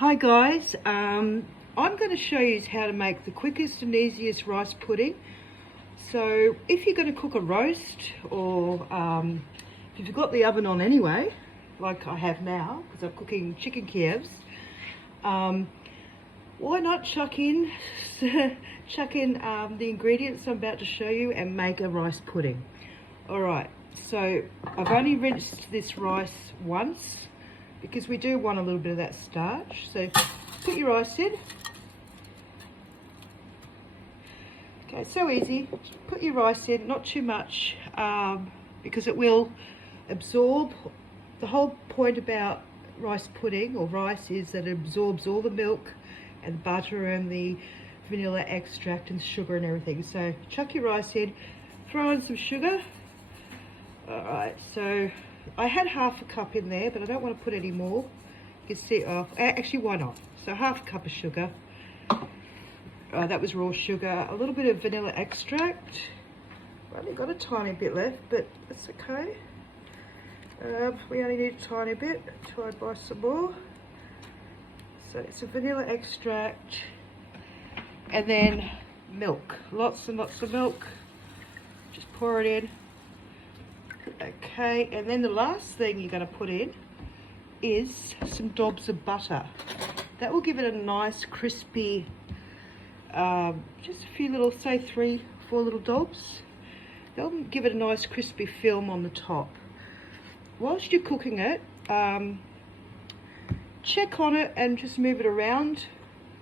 Hi guys, I'm going to show you how to make the quickest and easiest rice pudding. So if you're going to cook a roast, or if you've got the oven on anyway, like I have now because I'm cooking chicken Kievs, why not chuck in the ingredients I'm about to show you and make a rice pudding. Alright, so I've only rinsed this rice once because we do want a little bit of that starch. So put your rice in. Okay, so easy. Put your rice in, not too much, because it will absorb. The whole point about rice pudding or rice is that it absorbs all the milk and the butter and the vanilla extract and sugar and everything. So chuck your rice in, throw in some sugar. Alright, so I had half a cup in there, but I don't want to put any more. You can see, actually why not? So half a cup of sugar. That was raw sugar. A little bit of vanilla extract. I've only got a tiny bit left, but that's okay. We only need a tiny bit. Try and buy some more. So it's a vanilla extract. And then milk. Lots and lots of milk. Just pour it in. Okay, and then the last thing you're going to put in is some dobs of butter. That will give it a nice crispy, just a few little, say 3-4 little dobs. They'll give it a nice crispy film on the top. Whilst you're cooking it, check on it and just move it around.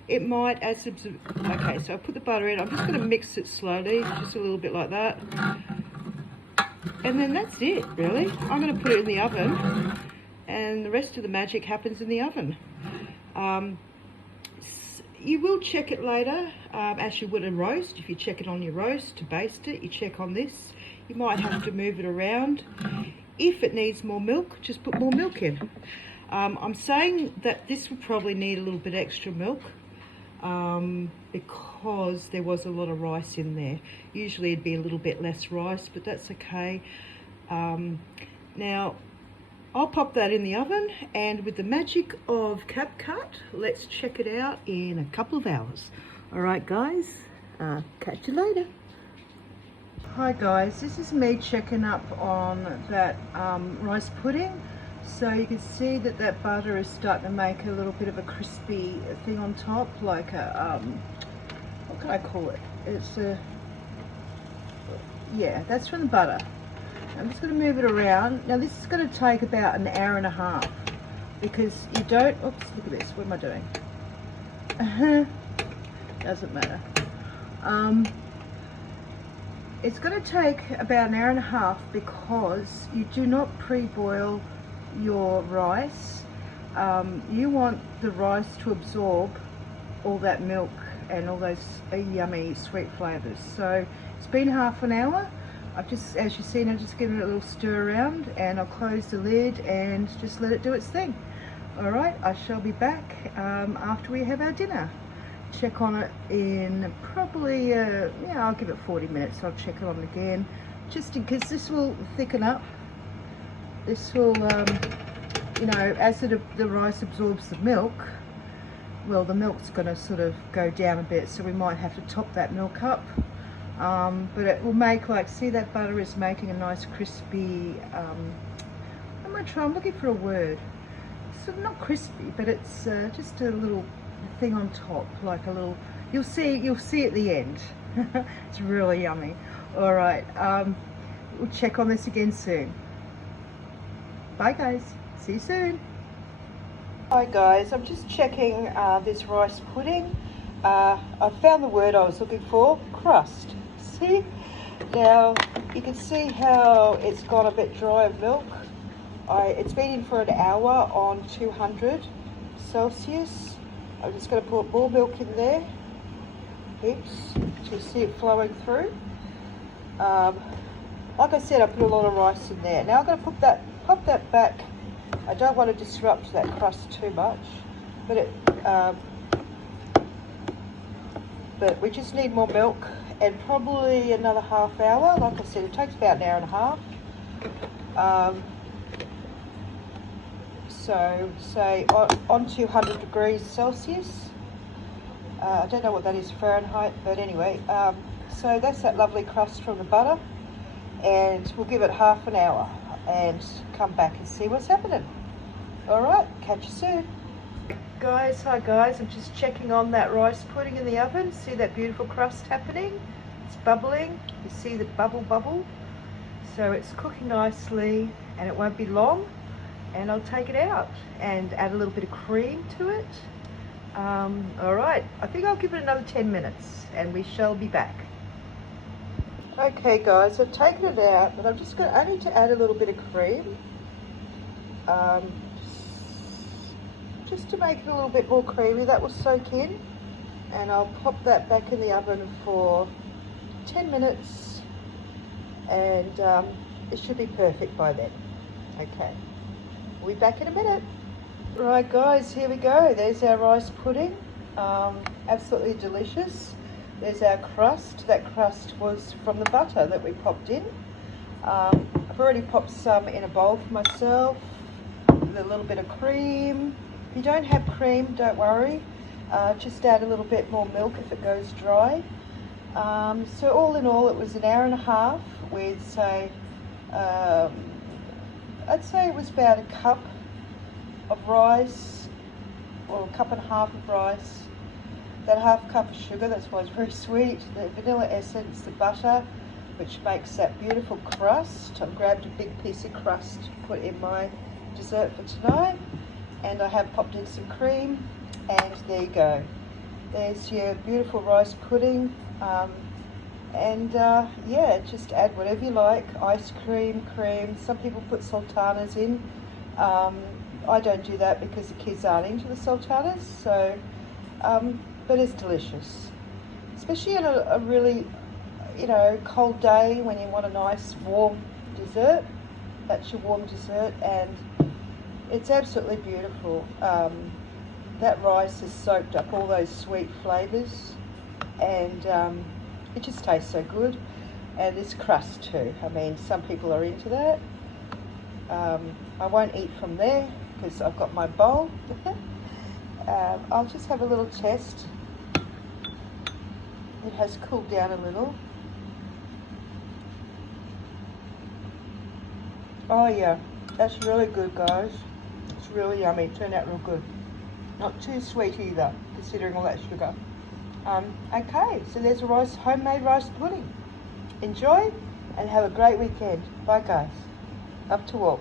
It might, okay, so I put the butter in. I'm just going to mix it slowly, just a little bit like that. And then that's it, really. I'm going to put it in the oven, and the rest of the magic happens in the oven. You will check it later, as you would a roast. If you check it on your roast to baste it, you check on this. You might have to move it around. If it needs more milk, just put more milk in. I'm saying that this would probably need a little bit extra milk, because there was a lot of rice in there. Usually it'd be a little bit less rice, but that's okay. Now I'll pop that in the oven, and with the magic of CapCut, let's check it out in a couple of hours. Alright guys, catch you later. Hi guys, this is me checking up on that rice pudding. So you can see that that butter is starting to make a little bit of a crispy thing on top, like a, what can I call it? It's a, yeah, that's from the butter. I'm just going to move it around. Now this is going to take about an hour and a half, because you don't, oops, look at this, what am I doing? Doesn't matter. It's going to take about an hour and a half because you do not pre-boil your rice. You want the rice to absorb all that milk and all those yummy sweet flavors. So it's been half an hour. I've just, as you've seen, I've just given it a little stir around, and I'll close the lid and just let it do its thing. Alright, I shall be back after we have our dinner. Check on it in probably, yeah, I'll give it 40 minutes. I'll check it on again, just in case. This will thicken up. This will, you know, as the rice absorbs the milk, well, the milk's going to sort of go down a bit, so we might have to top that milk up. But it will make, like, see, that butter is making a nice crispy, I'm looking for a word. Sort of not crispy, but it's just a little thing on top, like a little, you'll see at the end. It's really yummy. Alright, we'll check on this again soon. Bye guys, see you soon. Hi guys, I'm just checking this rice pudding. I found the word I was looking for, crust. See? Now you can see how it's got a bit dry of milk. It's been in for an hour on 200 Celsius. I'm just going to put more milk in there. Oops, you see it flowing through. Like I said, I put a lot of rice in there. Now I'm going to pop that back. I don't want to disrupt that crust too much, but we just need more milk, and probably another half hour. Like I said, it takes about an hour and a half. so say on 200 degrees Celsius. I don't know what that is Fahrenheit, but anyway, so that's that lovely crust from the butter, and we'll give it half an hour and come back and see what's happening. All right, catch you soon. Guys, hi guys, I'm just checking on that rice pudding in the oven. See that beautiful crust happening? It's bubbling. You see the bubble? So it's cooking nicely and it won't be long, and I'll take it out and add a little bit of cream to it. All right, I think I'll give it another 10 minutes and we shall be back. Okay guys, I've taken it out, but I'm just going to only to add a little bit of cream. Just to make it a little bit more creamy. That will soak in, and I'll pop that back in the oven for 10 minutes, and it should be perfect by then. Okay, we'll be back in a minute. Right guys, here we go. There's our rice pudding. Absolutely delicious. There's our crust. That crust was from the butter that we popped in. I've already popped some in a bowl for myself with a little bit of cream. If you don't have cream, don't worry. Just add a little bit more milk if it goes dry. So all in all, it was an hour and a half with, say, I'd say it was about a cup of rice, or a cup and a half of rice. That half cup of sugar, that's why it's very sweet. The vanilla essence, the butter, which makes that beautiful crust. I've grabbed a big piece of crust to put in my dessert for tonight. And I have popped in some cream, and there you go. There's your beautiful rice pudding. Yeah, just add whatever you like, ice cream, cream. Some people put sultanas in. I don't do that because the kids aren't into the sultanas, so, but it's delicious. Especially on a really, cold day when you want a nice warm dessert. That's your warm dessert, and it's absolutely beautiful. That rice has soaked up all those sweet flavours, and it just tastes so good. And this crust too. I mean, some people are into that. I won't eat from there because I've got my bowl. I'll just have a little test. It has cooled down a little. Oh yeah, that's really good guys. It's really yummy. It turned out real good. Not too sweet either, considering all that sugar. Okay, so there's a homemade rice pudding. Enjoy and have a great weekend. Bye guys. Up to all.